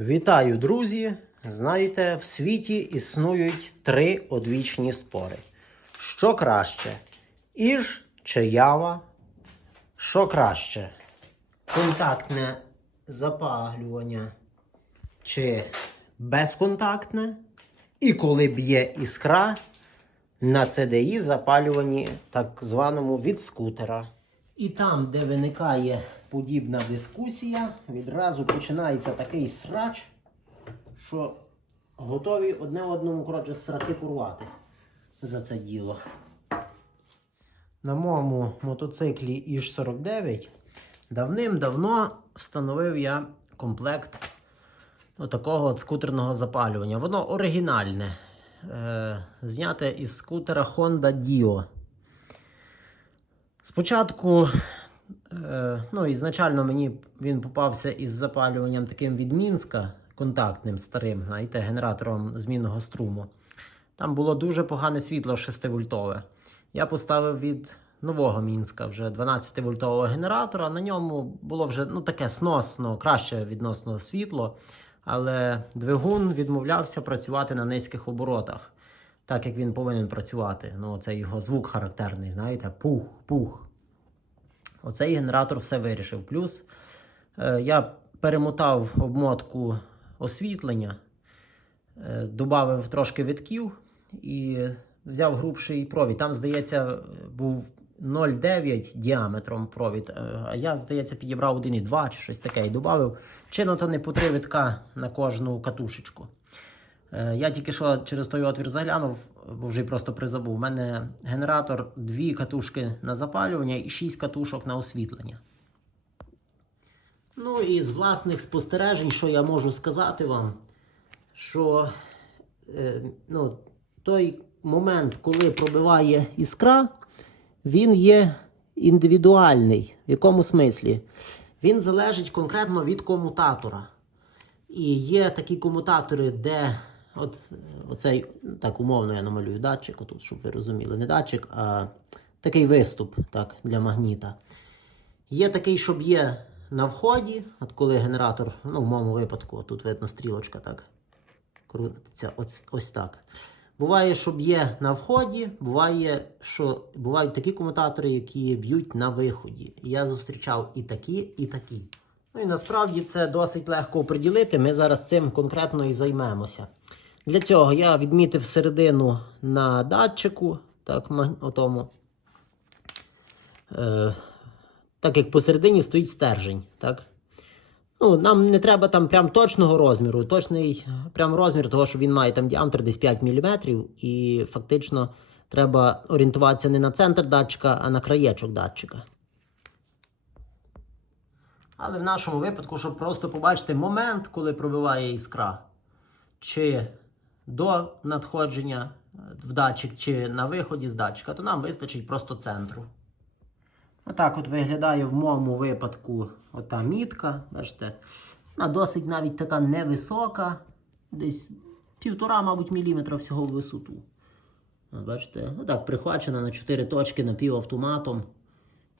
Вітаю, друзі! Знаєте, в світі існують три одвічні спори. Що краще? Іж чи ява? Що краще? Контактне запалювання чи безконтактне? І коли б'є іскра на CDI запалюванні так званому від скутера. І там, де виникає подібна дискусія, відразу починається такий срач, що готові одне одному коротше сраки порвати за це діло. На моєму мотоциклі іж 49 давним-давно встановив я комплект такого скутерного запалювання. Воно оригінальне. Е, зняте із скутера Honda Dio. Спочатку, ну, ізначально мені він попався із запалюванням таким від Мінська, контактним старим, знаєте, генератором змінного струму. Там було дуже погане світло 6-вольтове. Я поставив від нового Мінська вже 12-вольтового генератора. На ньому було вже ну, таке сносно, краще відносно світло. Але двигун відмовлявся працювати на низьких оборотах, так як він повинен працювати. Ну, це його звук характерний, знаєте, пух, пух. Оцей генератор все вирішив. Плюс е, я перемотав обмотку освітлення, е, додав трошки витків і взяв грубший провід. Там, здається, був 0,9 діаметром провід, е, а я, здається, підібрав 1,2 чи щось таке і додав чинно то не по три витка на кожну катушечку. Е, Я тільки що через той отвір заглянув, бо вже просто призабув. У мене генератор дві катушки на запалювання і шість катушок на освітлення. Ну і з власних спостережень, що я можу сказати вам, що е, ну, той момент, коли пробиває іскра, він є індивідуальний. В якому смислі? Він залежить конкретно від комутатора. І є такі комутатори, де от оцей, так умовно я намалюю датчик, отут, щоб ви розуміли, не датчик, а такий виступ так, для магніта. Є такий, щоб є на вході, от коли генератор, ну в моєму випадку, тут видно стрілочка так, крутиться ось, ось так. Буває, щоб є на вході, буває, що бувають такі комутатори, які б'ють на виході. Я зустрічав і такі, і такі. Ну і насправді це досить легко оприділити. Ми зараз цим конкретно і займемося. Для цього я відмітив середину на датчику, так, отому. Е, так як посередині стоїть стержень. Так? Ну, нам не треба там прям точного розміру. Точний прям розмір того, що він має там діаметр десь 5 мм, і фактично треба орієнтуватися не на центр датчика, а на краєчок датчика. Але в нашому випадку, щоб просто побачити момент, коли пробиває іскра, чи до надходження в датчик, чи на виході з датчика, то нам вистачить просто центру. Отак от виглядає в моєму випадку ота мітка. Бачите, вона досить навіть така невисока, десь півтора, мабуть, міліметра всього в висоту. Бачите, отак прихвачена на 4 точки напівавтоматом.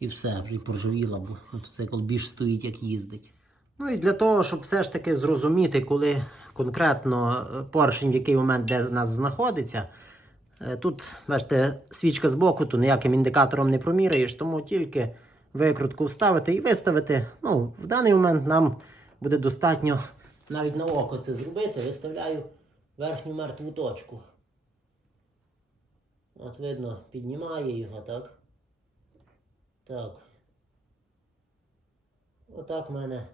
І все, вже й поржавіла, бо мотоцикл більш стоїть, як їздить. Ну і для того, щоб все ж таки зрозуміти, коли конкретно е, поршень в який момент де в нас знаходиться. Е, Тут, бачите, свічка з боку, то ніяким індикатором не проміряєш, тому тільки викрутку вставити і виставити. Ну, в даний момент нам буде достатньо навіть на око це зробити. Виставляю верхню мертву точку. От видно, піднімає його, так? Так. Отак в мене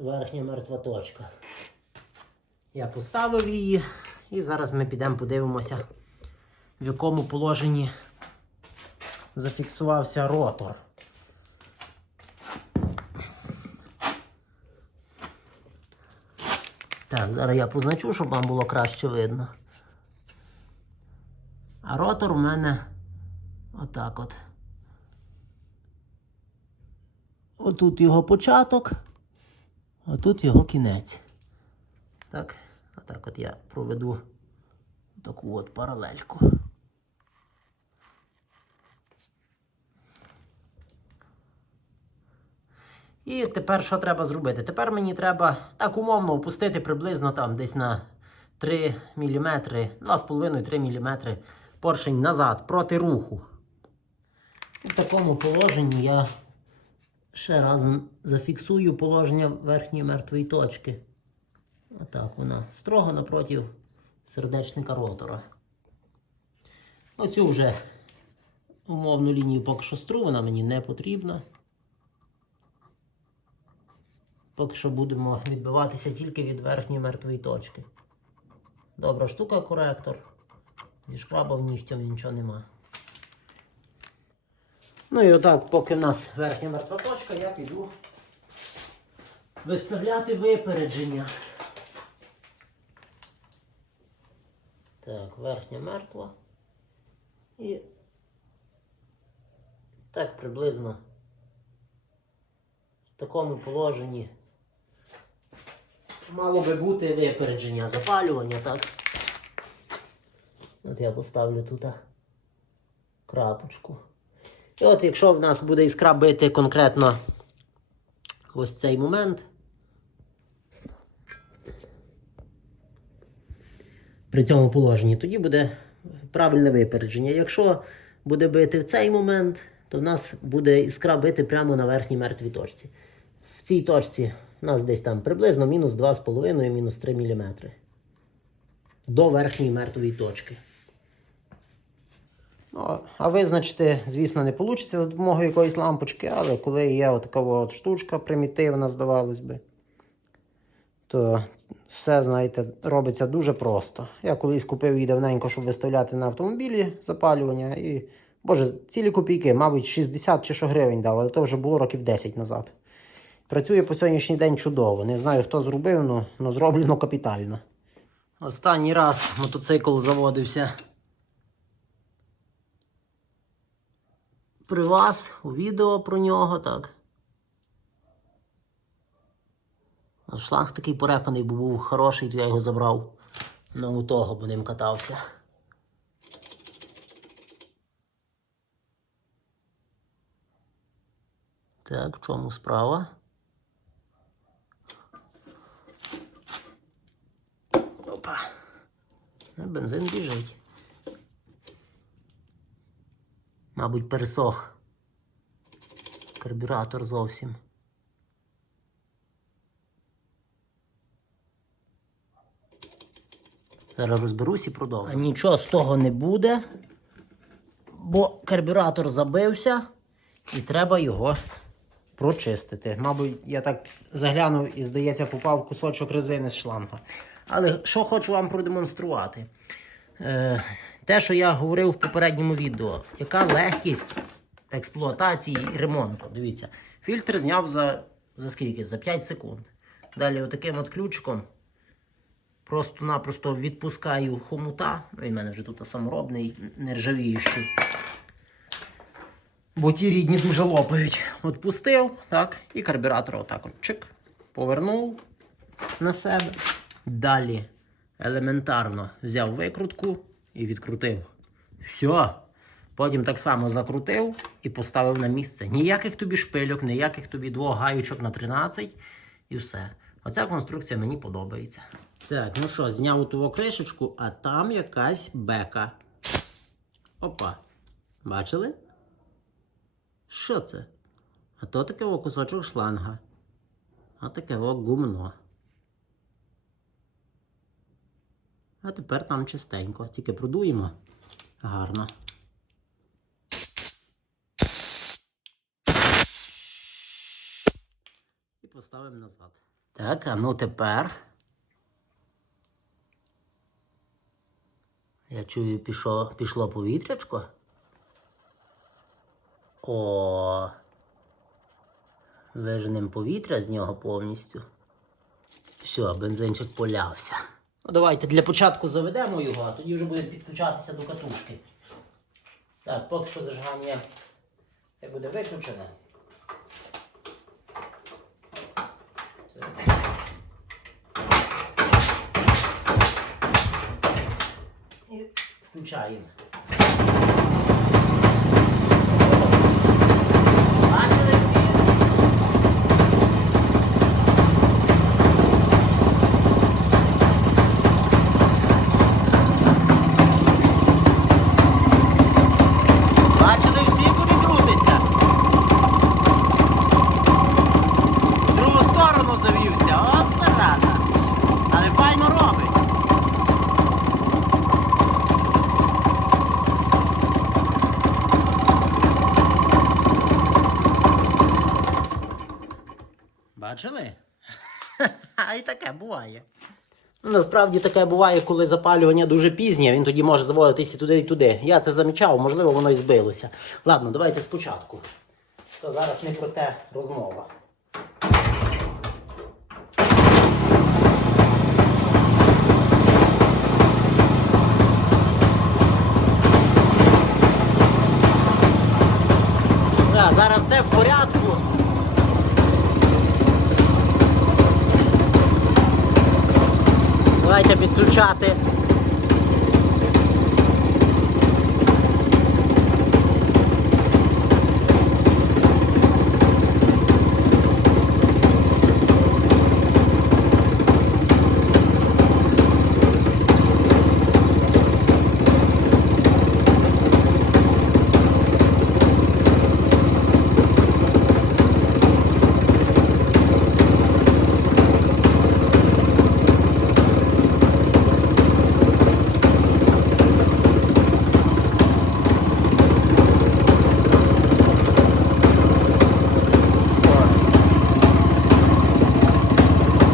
верхня мертва точка. Я поставив її, і зараз ми підемо подивимося, в якому положенні зафіксувався ротор. Так, зараз я позначу, щоб вам було краще видно. А ротор у мене отак от. Отут його початок, а тут його кінець. Так, отак от я проведу таку от паралельку. І тепер що треба зробити? Тепер мені треба так умовно опустити приблизно там десь на 3 мм, 2,5-3 мм поршень назад проти руху. В такому положенні я ще разом зафіксую положення верхньої мертвої точки. Отак вона строго напроти сердечника ротора. Оцю вже умовну лінію поки що стру, вона мені не потрібна. Поки що будемо відбиватися тільки від верхньої мертвої точки. Добра штука коректор. Зі шкрабом нігтем нічого нема. Ну і отак, поки в нас верхня мертва точка, я піду виставляти випередження. Так, верхня мертва. І так приблизно в такому положенні мало би бути випередження запалювання, так? От я поставлю тут крапочку. І от якщо в нас буде іскра бити конкретно ось цей момент. При цьому положенні, тоді буде правильне випередження. Якщо буде бити в цей момент, то в нас буде іскра бити прямо на верхній мертвій точці. В цій точці у нас десь там приблизно мінус 2,5 мінус 3 мм. До верхньої мертвої точки. Ну, а визначити, звісно, не вийде за допомогою якоїсь лампочки, але коли є така от штучка примітивна, здавалось би, то все, знаєте, робиться дуже просто. Я колись купив її давненько, щоб виставляти на автомобілі запалювання. І, боже, цілі копійки, мабуть, 60 чи що гривень дав, але то вже було років 10 назад. Працює по сьогоднішній день чудово. Не знаю, хто зробив, але зроблено капітально. Останній раз мотоцикл заводився. При вас у відео про нього, так. Шланг такий порепаний, бо був хороший, то я його забрав на у того, бо ним катався. Так, в чому справа? Опа. Бензин біжить. Мабуть, пересох. Карбюратор зовсім. Зараз розберусь і продовжу. Нічого з того не буде, бо карбюратор забився і треба його прочистити. Мабуть, я так заглянув і, здається, попав кусочок резини з шланга. Але що хочу вам продемонструвати. Е, те, що я говорив в попередньому відео, яка легкість експлуатації і ремонту. Дивіться, фільтр зняв за, за скільки? За 5 секунд. Далі, отаким от ключиком просто-напросто відпускаю хомута. Він в мене вже тут саморобний, нержавіючий. Бо ті рідні дуже лопають. От пустив, так, і карбюратор отак от чик, повернув на себе. Далі елементарно взяв викрутку і відкрутив. Все. Потім так само закрутив і поставив на місце. Ніяких тобі шпильок, ніяких тобі двох гаючок на 13 і все. Оця конструкція мені подобається. Так, ну що, зняв ту кришечку, а там якась бека. Опа. Бачили? Що це? А то таке о кусочок шланга. А таке о гумно. А тепер там чистенько. Тільки продуємо гарно. І поставимо назад. Так, а ну тепер. Я чую, пішло, пішло повітрячко. О. Виженем повітря з нього повністю. Все, бензинчик полявся. Давайте для початку заведемо його, а тоді вже буде підключатися до катушки. Так, поки що зажигання буде виключене. І включаємо. Бачили всі? Бачили? А і таке буває. Ну, Насправді таке буває, коли запалювання дуже пізнє, він тоді може заводитися туди і туди. Я це замічав, можливо, воно і збилося. Ладно, давайте спочатку. То зараз не про те розмова. Да, зараз все в порядку. Давайте підключати.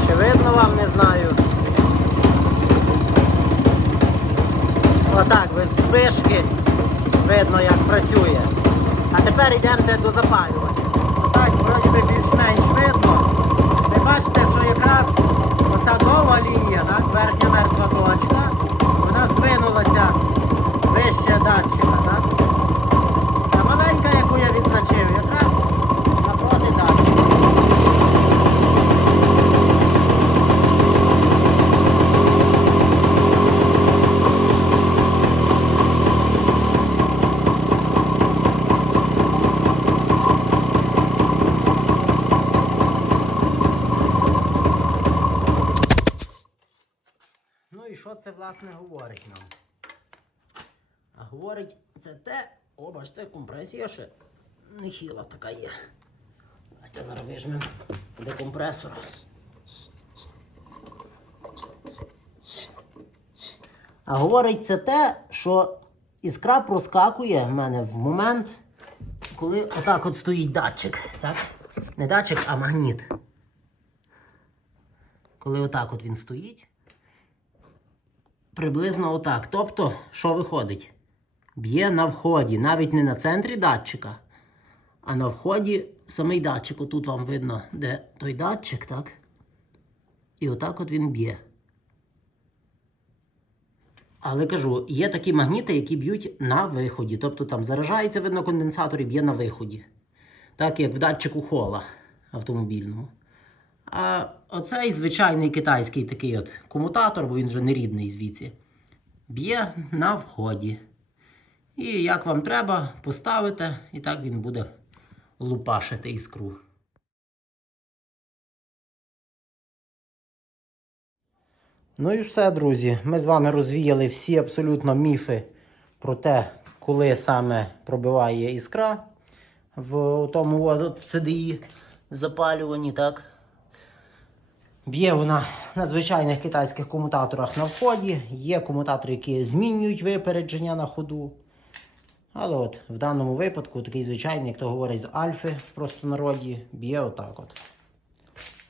Чи видно вам, не знаю. Отак, без спишки видно, як працює. А тепер йдемо до запалювання. Отак, вроді би більш-менш видно. Ви бачите, що якраз оця нова лінія, так, верхня мертва точка, вона здвинулася вище датчика, так? А маленька, яку я відзначив, якраз напроти датчика. Ну і що це власне говорить нам? А говорить це те, о, бачите, компресія ще нехіла така є. Давайте зараз вижмемо до компресора. А говорить це те, що іскра проскакує в мене в момент, коли отак от стоїть датчик. Так? Не датчик, а магніт. Коли отак от він стоїть. Приблизно отак. Тобто, що виходить? Б'є на вході, навіть не на центрі датчика, а на вході самий датчик. Отут вам видно, де той датчик, так? І отак от він б'є. Але кажу, є такі магніти, які б'ють на виході. Тобто там заражається, видно, конденсатор і б'є на виході. Так як в датчику хола автомобільному. А оцей звичайний китайський такий от комутатор, бо він вже не рідний звідси, б'є на вході. І як вам треба, поставите, і так він буде лупашити іскру. Ну і все, друзі. Ми з вами розвіяли всі абсолютно міфи про те, коли саме пробиває іскра в тому CDI запалюванні, так? Б'є вона на звичайних китайських комутаторах на вході. Є комутатори, які змінюють випередження на ходу. Але от в даному випадку такий звичайний, як то говорить з альфи в простонароді, б'є отак от.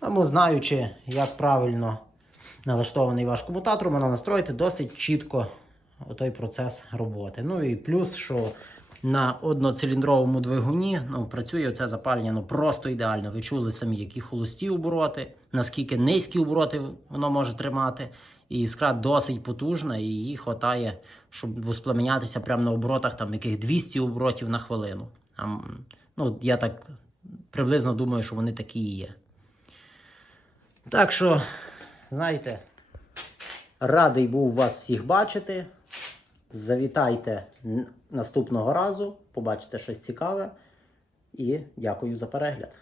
Тому знаючи, як правильно налаштований ваш комутатор, можна настроїти досить чітко той процес роботи. Ну і плюс, що на одноциліндровому двигуні ну, працює це запалення ну, просто ідеально. Ви чули самі, які холості обороти, наскільки низькі обороти воно може тримати. І іскра досить потужна, і її вистачає, щоб воспламенятися прямо на оборотах там яких 200 оборотів на хвилину. А, ну, я так приблизно думаю, що вони такі і є. Так що, знаєте, радий був вас всіх бачити. Завітайте наступного разу, побачите щось цікаве. І дякую за перегляд.